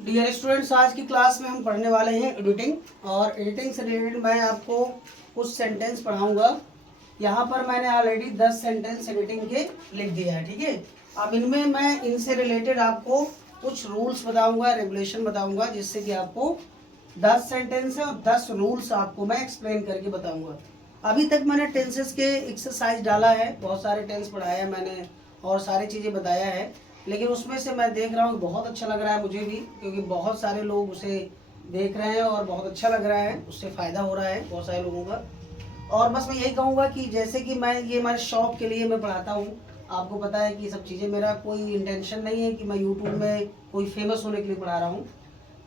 Dear students, आज की class में हम पढ़ने वाले हैं एडिटिंग। और एडिटिंग से रिलेटेड मैं आपको कुछ सेंटेंस पढ़ाऊंगा। यहाँ पर मैंने ऑलरेडी 10 सेंटेंस एडिटिंग के लिख दिया है, ठीक है। अब इनमें मैं इनसे रिलेटेड आपको कुछ रूल्स बताऊंगा, रेगुलेशन बताऊंगा, जिससे कि आपको 10 सेंटेंस है और 10 रूल्स आपको मैं एक्सप्लेन करके बताऊंगा। अभी तक मैंने टेंसेस के एक्सरसाइज डाला है, बहुत सारे टेंस पढ़ाया है मैंने और सारी चीज़ें बताया है, लेकिन उसमें से मैं देख रहा हूँ बहुत अच्छा लग रहा है मुझे भी, क्योंकि बहुत सारे लोग उसे देख रहे हैं और बहुत अच्छा लग रहा है, उससे फ़ायदा हो रहा है बहुत सारे लोगों का। और बस मैं यही कहूँगा कि जैसे कि मैं ये हमारे शौक के लिए मैं पढ़ाता हूँ, आपको पता है कि सब चीज़ें, मेरा कोई इंटेंशन नहीं है कि मैं यूट्यूब में कोई फेमस होने के लिए पढ़ा रहा हूँ।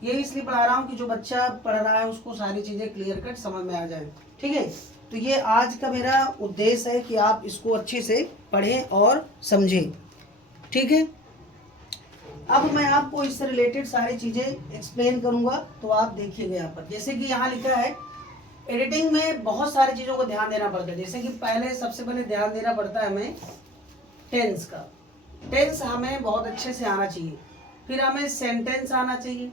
ये इसलिए पढ़ा रहा हूँ कि जो बच्चा पढ़ रहा है उसको सारी चीज़ें क्लियर कट समझ में आ जाए, ठीक है। तो ये आज का मेरा उद्देश्य है कि आप इसको अच्छे से पढ़ें और समझें, ठीक है। अब मैं आपको इससे रिलेटेड सारी चीज़ें एक्सप्लेन करूंगा, तो आप देखिएगा यहाँ पर। जैसे कि यहाँ लिखा है, एडिटिंग में बहुत सारी चीज़ों को ध्यान देना पड़ता है। जैसे कि सबसे पहले ध्यान देना पड़ता है हमें टेंस का। टेंस हमें बहुत अच्छे से आना चाहिए, फिर हमें सेंटेंस आना चाहिए,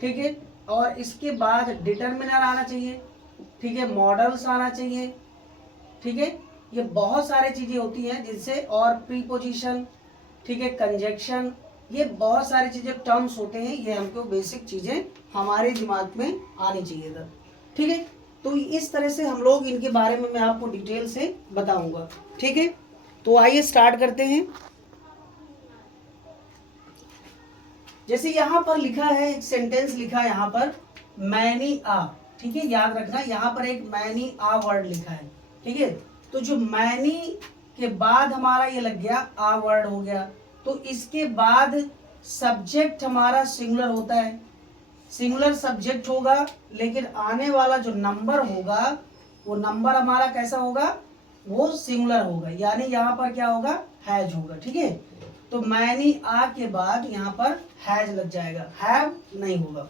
ठीक है। और इसके बाद डिटर्मिनर आना चाहिए, ठीक है। मॉडल्स आना चाहिए, ठीक है। ये बहुत सारी चीज़ें होती हैं जिनसे, और प्रीपोजिशन, ठीक है, कंजक्शन, ये बहुत सारी चीज़ें टर्म्स होते हैं, ये हमको बेसिक चीज़ें हमारे दिमाग में आनी चाहिए था, ठीक है। तो इस तरह से हम लोग इनके बारे में मैं आपको डिटेल से बताऊंगा, ठीक है। तो आइए स्टार्ट करते हैं। जैसे यहाँ पर लिखा है, एक सेंटेंस लिखा है यहाँ पर, मैनी आ, ठीक है, याद रखना यहाँ पर एक मैनी आ वर्ड लिखा है, ठीक है। तो जो मैनी के बाद हमारा ये लग गया आ वर्ड हो गया, तो इसके बाद सब्जेक्ट हमारा सिंगुलर होता है, सिंगुलर सब्जेक्ट होगा, लेकिन आने वाला जो नंबर होगा वो नंबर हमारा कैसा होगा, वो सिंगुलर होगा, यानी यहाँ पर क्या होगा, हैज होगा, ठीक है। तो मैनी आ के बाद यहाँ पर हैज लग जाएगा, हैव नहीं होगा।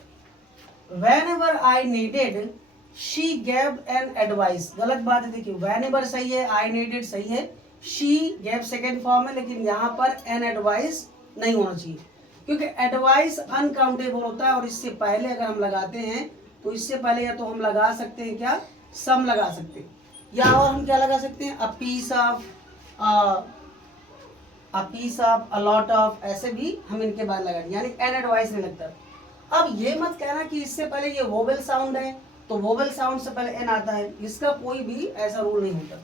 Whenever I needed, she gave an advice, गलत बात है, देखिए whenever सही है, I needed सही है, she gave सेकेंड फॉर्म है, लेकिन यहाँ पर an advice नहीं होना चाहिए, क्योंकि एडवाइस अनकाउंटेबल होता है। और इससे पहले अगर हम लगाते हैं तो इससे पहले या तो हम लगा सकते हैं क्या, सम लगा सकते हैं, या और हम क्या लगा सकते हैं, a piece of, a lot of, ऐसे भी हम इनके बाद लगा, यानी एन एडवाइस नहीं लगता। अब ये मत कहना कि इससे पहले ये वोवेल साउंड है तो वोवेल साउंड से पहले एन आता है, इसका कोई भी ऐसा रूल नहीं होता।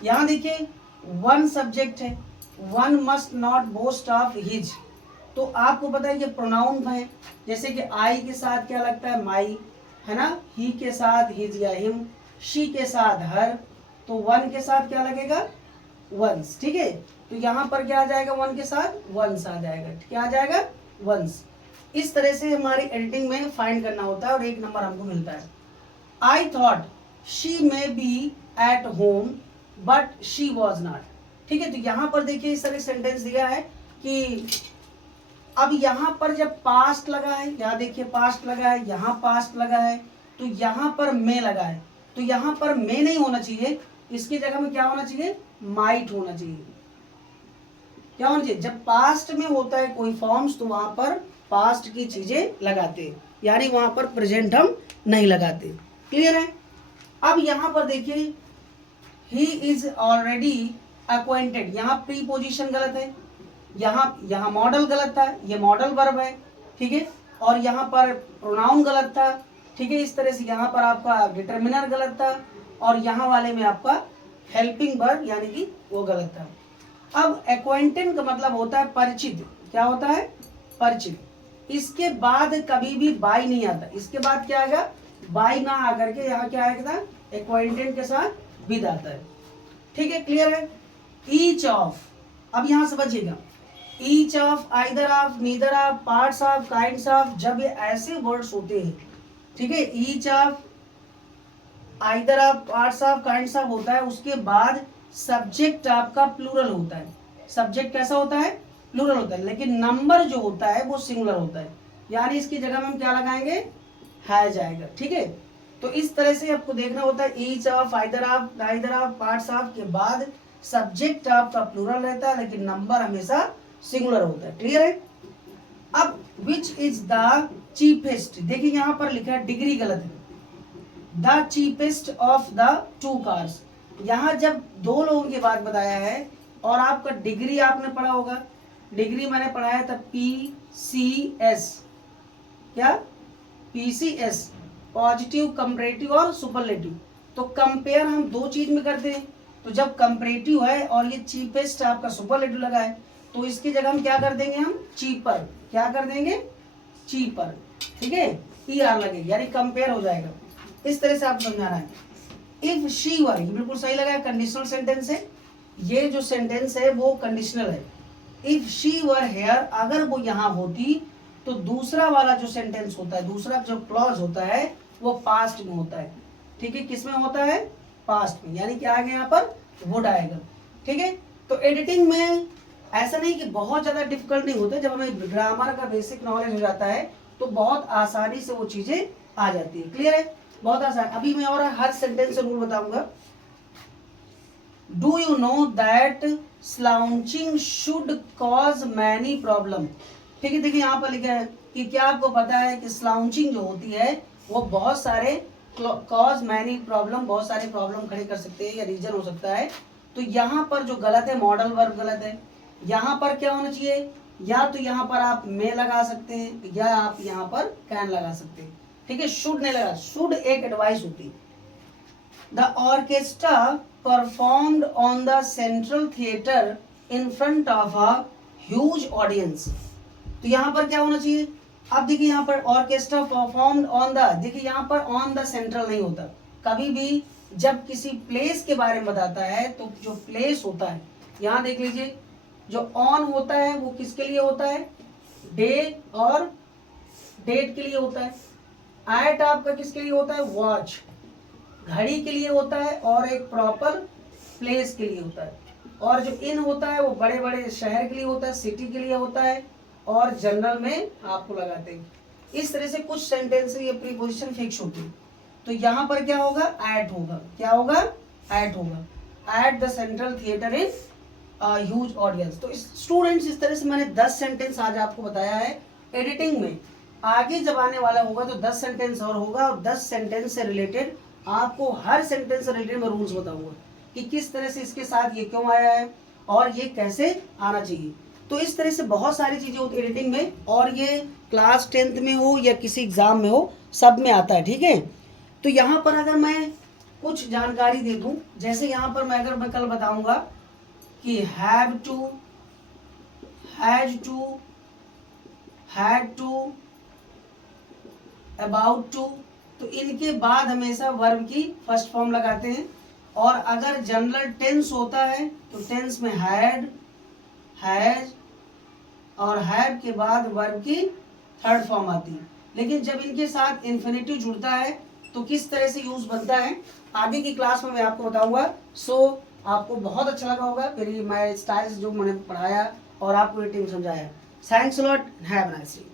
यहाँ देखिए वन सब्जेक्ट है, one must not boast of his, तो आपको पता है ये प्रोनाउन है। जैसे कि आई के साथ क्या लगता है, माई, है ना, ही के साथ हिज या हिम, शी के साथ हर, तो वन के साथ क्या लगेगा, वंस, ठीक है। तो यहाँ पर क्या आ जाएगा, वन के साथ वंस आ जाएगा, क्या आ जाएगा, वंस। इस तरह से हमारी एडिटिंग में फाइंड करना होता है और एक नंबर हमको मिलता है। I thought she may be at home but she was not, ठीक है। तो यहाँ पर देखिए इस तरह सेंटेंस दिया है कि अब यहाँ पर जब पास्ट लगा है, यहाँ देखिए पास्ट लगा है, यहाँ पास्ट लगा है, तो यहाँ पर मे लगा है, तो यहाँ पर मे नहीं होना चाहिए, इसकी जगह में क्या होना चाहिए, माइट होना चाहिए। क्या होना चाहिए, जब पास्ट में होता है कोई फॉर्म्स तो वहां पर पास्ट की चीजें लगाते हैं, यानी वहां पर प्रेजेंट हम नहीं लगाते, क्लियर है। अब यहाँ पर देखिए ही इज ऑलरेडी अक्वाइंटेड, यहाँ प्रीपोजिशन गलत है, यहाँ मॉडल गलत था, ये मॉडल वर्ब है, ठीक है। और यहाँ पर प्रोनाउन गलत था, ठीक है। इस तरह से यहाँ पर आपका डिटर्मिनर गलत था, और यहाँ वाले में आपका हेल्पिंग वर्ब यानी कि वो गलत था। अब एक्वाइंटेंट का मतलब होता है परिचित, क्या होता है, परिचित। इसके बाद कभी भी बाई नहीं आता, इसके बाद क्या आएगा, बाई ना आकर के यहाँ क्या आएगा, एक्वाइंटेंट के साथ विद आता है, ठीक है, क्लियर है। ईच ऑफ, अब यहाँ समझिएगा, each of, either of, neither of, parts of, kinds of, जब ये ऐसे वर्ड्स होते हैं, ठीक है, each of, either of, parts of, kinds of होता है, उसके बाद सब्जेक्ट आपका प्लूरल होता है। सब्जेक्ट कैसा होता है, प्लूरल होता है, लेकिन नंबर जो होता है वो सिंगुलर होता है, यानी इसकी जगह में हम क्या लगाएंगे, हैज आएगा, ठीक है। तो इस तरह से आपको देखना होता है, each of, either of, neither of, parts of के बाद सब्जेक्ट आपका प्लूरल रहता है, लेकिन नंबर हमेशा सिंगुलर होता है, क्लियर है। अब विच इज द चीपेस्ट, देखिए यहाँ पर लिखा है डिग्री गलत है, the cheapest of the two cars. यहाँ जब दो लोगों की बात बताया है और आपका डिग्री आपने पढ़ा होगा, डिग्री मैंने पढ़ाया था PCS, क्या PCS, पॉजिटिव, कंपैरेटिव और सुपरलेटिव। तो कंपेयर हम दो चीज में करते हैं, तो जब कंपैरेटिव है और ये चीपेस्ट आपका सुपरलेटिव लगा है तो इसकी जगह हम क्या कर देंगे, हम चीपर, क्या कर देंगे, चीपर, ठीक है, ER लगेगी यानी कंपेयर हो जाएगा। इस तरह से आप समझाना है। इफ शी वर, ये बिल्कुल सही लगा, कंडीशनल सेंटेंस है, ये जो सेंटेंस है वो कंडीशनल है। इफ शी वर हेयर, अगर वो यहाँ होती तो दूसरा वाला जो सेंटेंस होता है, दूसरा जो क्लॉज होता है वो पास्ट में होता है, ठीक है, किस में होता है, पास्ट में, यानी कि आगे यहाँ पर वुड आएगा, ठीक है। तो एडिटिंग में ऐसा नहीं कि बहुत ज्यादा डिफिकल्ट नहीं होता, जब हमें ग्रामर का बेसिक नॉलेज हो जाता है तो बहुत आसानी से वो चीजें आ जाती है। क्लियर है, बहुत आसान। अभी मैं और हर सेंटेंस से रूल बताऊंगा। Do you know that slouching should cause many problem, ठीक है, देखिए यहाँ पर लिखा है कि क्या आपको पता है कि स्लाउचिंग जो होती है वो बहुत सारे कॉज मैनी प्रॉब्लम, बहुत सारे प्रॉब्लम खड़े कर सकते हैं या रीजन हो सकता है। तो यहाँ पर जो गलत है, मॉडल वर्ब गलत है। यहाँ पर क्या होना चाहिए, या तो यहाँ पर आप मे लगा सकते हैं या आप यहाँ पर कैन लगा सकते हैं, ठीक है, शुड नहीं लगा, शुड एक एडवाइस होती है। The orchestra performed on the central theatre in front of a huge audience, तो यहाँ पर क्या होना चाहिए, अब देखिए यहाँ पर ऑर्केस्ट्रा परफॉर्म्ड ऑन द, देखिए यहाँ पर ऑन द सेंट्रल नहीं होता, कभी भी जब किसी प्लेस के बारे में बताता है तो जो प्लेस होता है, यहाँ देख लीजिए, जो ऑन होता है वो किसके लिए होता है, डे और डेट के लिए होता है। एट आपका किसके लिए होता है, वॉच, घड़ी के लिए होता है, और एक प्रॉपर प्लेस के लिए होता है। और जो इन होता है वो बड़े बड़े शहर के लिए होता है, सिटी के लिए होता है, और जनरल में आपको लगाते हैं। इस तरह से कुछ सेंटेंस ये प्रीपोजिशन फिक्स होती है। तो यहाँ पर क्या होगा, एट होगा, क्या होगा, एट होगा, at the central theatre in huge audience. तो स्टूडेंट्स इस तरह से मैंने 10 सेंटेंस आज आपको बताया है। एडिटिंग में आगे जब आने वाला होगा तो 10 सेंटेंस और होगा, और 10 सेंटेंस से रिलेटेड आपको हर सेंटेंस से रिलेटेड मैं रूल्स बताऊंगा कि किस तरह से इसके साथ ये क्यों आया है और ये कैसे आना चाहिए। तो इस तरह से बहुत सारी चीजें होती है एडिटिंग में, और ये क्लास 10th में हो या किसी एग्जाम में हो, सब में आता है, ठीक है। तो यहाँ पर अगर मैं कुछ जानकारी दे दूं, जैसे यहाँ पर मैं कल बताऊंगा कि have to, has to, had to, about to, तो इनके बाद हमेशा वर्ब की फर्स्ट फॉर्म लगाते हैं। और अगर जनरल टेंस होता है तो टेंस में हैड, हैज और हैव के बाद वर्ब की थर्ड फॉर्म आती है। लेकिन जब इनके साथ इन्फिनेटिव जुड़ता है तो किस तरह से यूज बनता है आगे की क्लास में मैं आपको बताऊंगा। सो आपको बहुत अच्छा लगा होगा मेरी मैं स्टाइल्स जो मैंने पढ़ाया और आपको एडिटिंग समझाया। Thanks a lot, have a nice day.